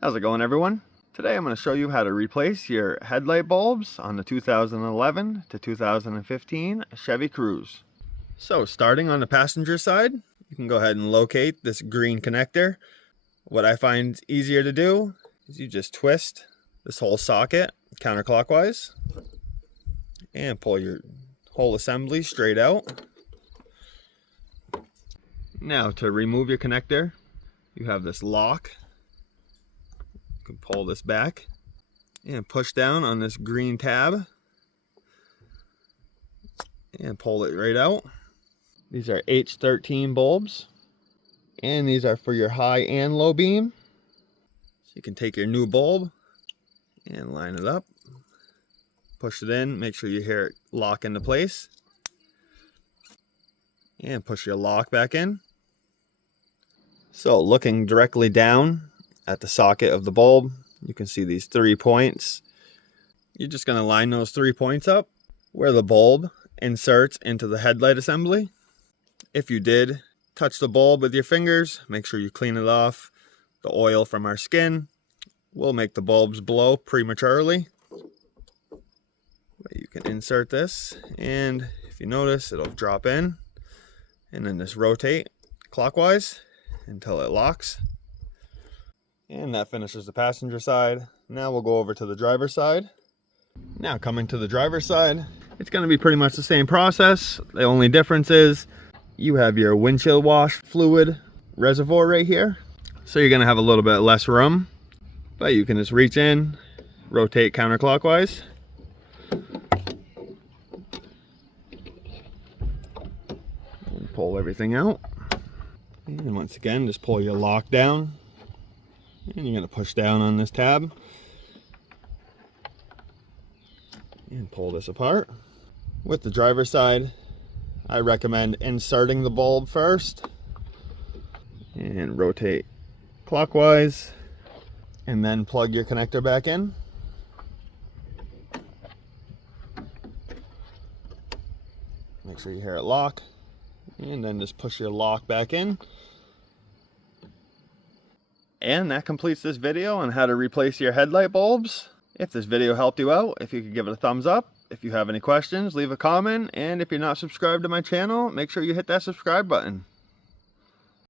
How's it going, everyone? Today I'm going to show you how to replace your headlight bulbs on the 2011 to 2015 Chevy Cruze. So starting on the passenger side, you can go ahead and locate this green connector. What I find easier to do is you just twist this whole socket counterclockwise and pull your whole assembly straight out. Now to remove your connector, you have this lock. You can pull this back and push down on this green tab and pull it right out. These are H13 bulbs, and these are for your high and low beam. So you can take your new bulb and line it up, push it in, make sure you hear it lock into place, and push your lock back in. So looking directly down at the socket of the bulb, you can see these 3 points. You're just going to line those 3 points up where the bulb inserts into the headlight assembly. If you did touch the bulb with your fingers, make sure you clean it off. The oil from our skin will make the bulbs blow prematurely. But you can insert this, and if you notice, it'll drop in and then just rotate clockwise until it locks. And that finishes the passenger side. Now we'll go over to the driver's side. Now coming to the driver's side, it's going to be pretty much the same process. The only difference is you have your windshield wash fluid reservoir right here. So you're going to have a little bit less room, but you can just reach in, rotate counterclockwise. And pull everything out. And once again, just pull your lock down. And you're going to push down on this tab and pull this apart. With the driver's side, I recommend inserting the bulb first and rotate clockwise and then plug your connector back in. Make sure you hear it lock, and then just push your lock back in. And that completes this video on how to replace your headlight bulbs. If this video helped you out, if you could give it a thumbs up. If you have any questions, leave a comment. And if you're not subscribed to my channel, make sure you hit that subscribe button.